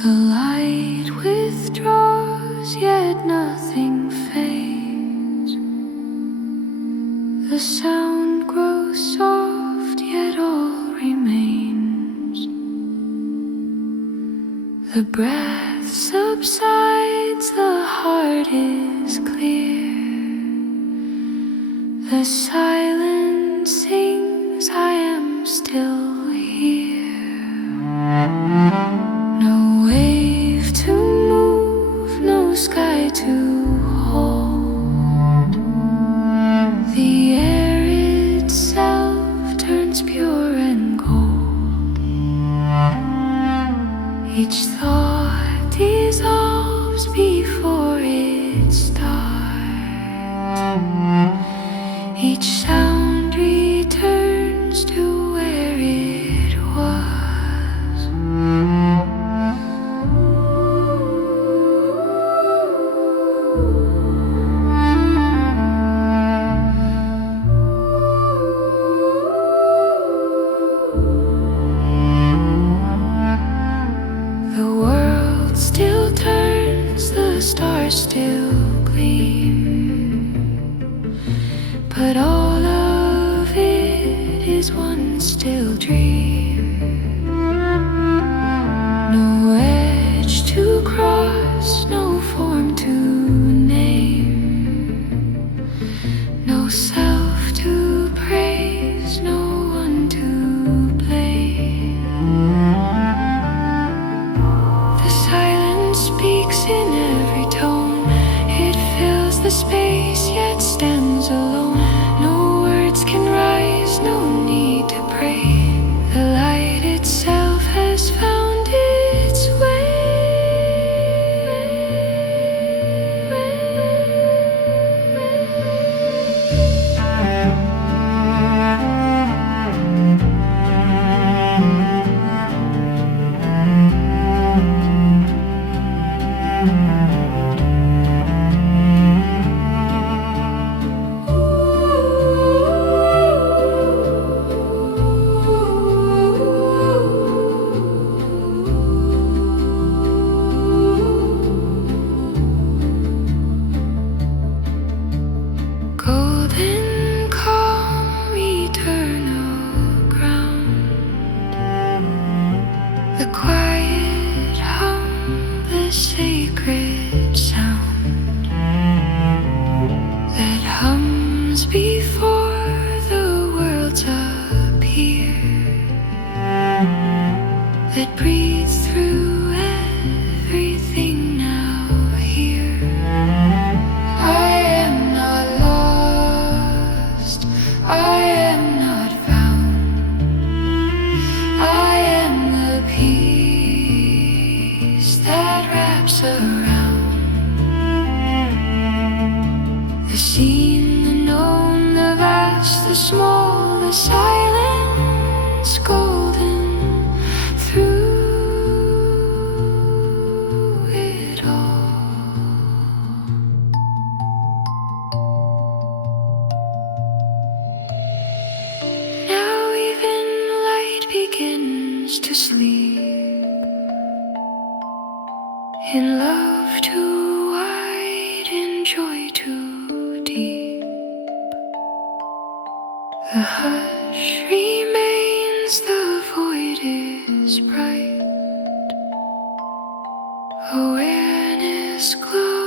The light withdraws, yet nothing fades. The sound grows soft, yet all remains. The breath subsides, the heart is clear. The silence sings, I am still here. No wave to move, no sky to hold. The air itself turns pure and gold. Each thought dissolves before it starts. Each sound returns to where it was. The world still turns, the stars still gleam, but all of it is one still dream. No edge to cross, no form to name, no self to praise, no one to blame. The silence speaks in every tone. It fills the space, yet stands alone. No words can rise, no need to pray. The light itself has found its way. Golden calm, eternal ground. The quiet hum, the sacred sound that hums before the worlds appear, that breathes through everything now here. I am not lost, I am not found. I am the peace that wraps around. The seen, the known, the vast, the small, the silence, golden through it all. Now even light begins to sleep, in love too wide, in joy too deep. The hush remains, the void is bright. Awareness glows.